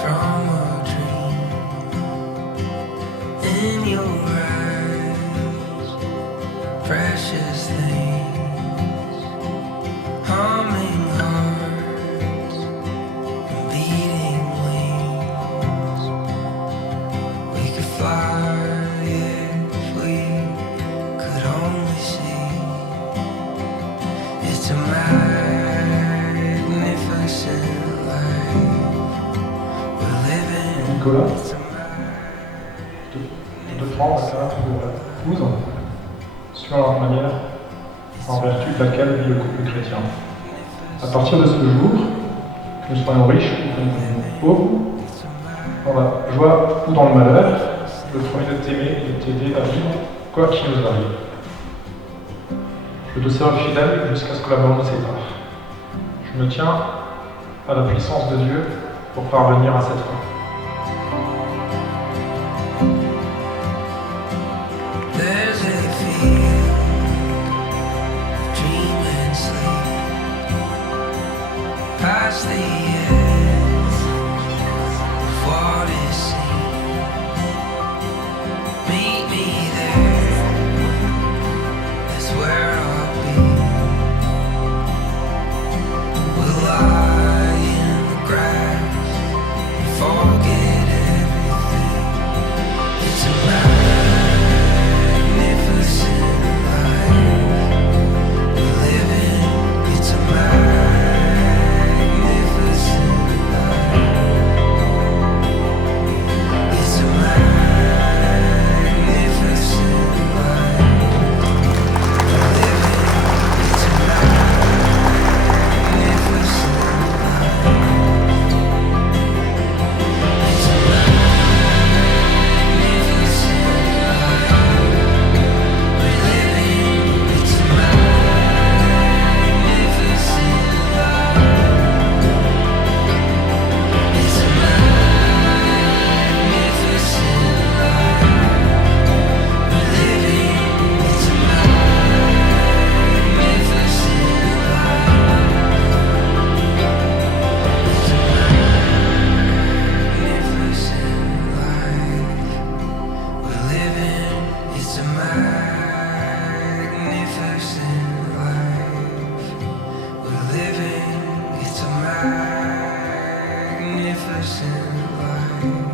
from a dream. In your eyes, precious things, humming hearts and beating wings. We could fly if we could only see. It's a magnificent life we're living. Nicolas, je te prends la carte de la foudre, sur leur manière, en vertu de laquelle vit le couple chrétien. À partir de ce jour, que nous soyons riches ou que nous soyons pauvres, dans la joie ou dans le malheur, je promets de t'aimer et de t'aider à vivre quoi qu'il nous arrive. Je te serai fidèle jusqu'à ce que la mort nous sépare. Je me tiens à la puissance de Dieu pour parvenir à cette fin. There's a field, dream and sleep, past the edge of what is seen. Meet me there, that's where I'll be. We'll lie in the grass and forget everything. It's a magnificent life we're living. It's a magnificent life. It's a magnificent life we're living. It's a magnificent life. It's a magnificent life we're living. It's a magnificent life. It's a magnificent life we're living. It's a magnificent life. It's a magnificent life we're living. It's a magnificent life we're living. It's a magnificent life.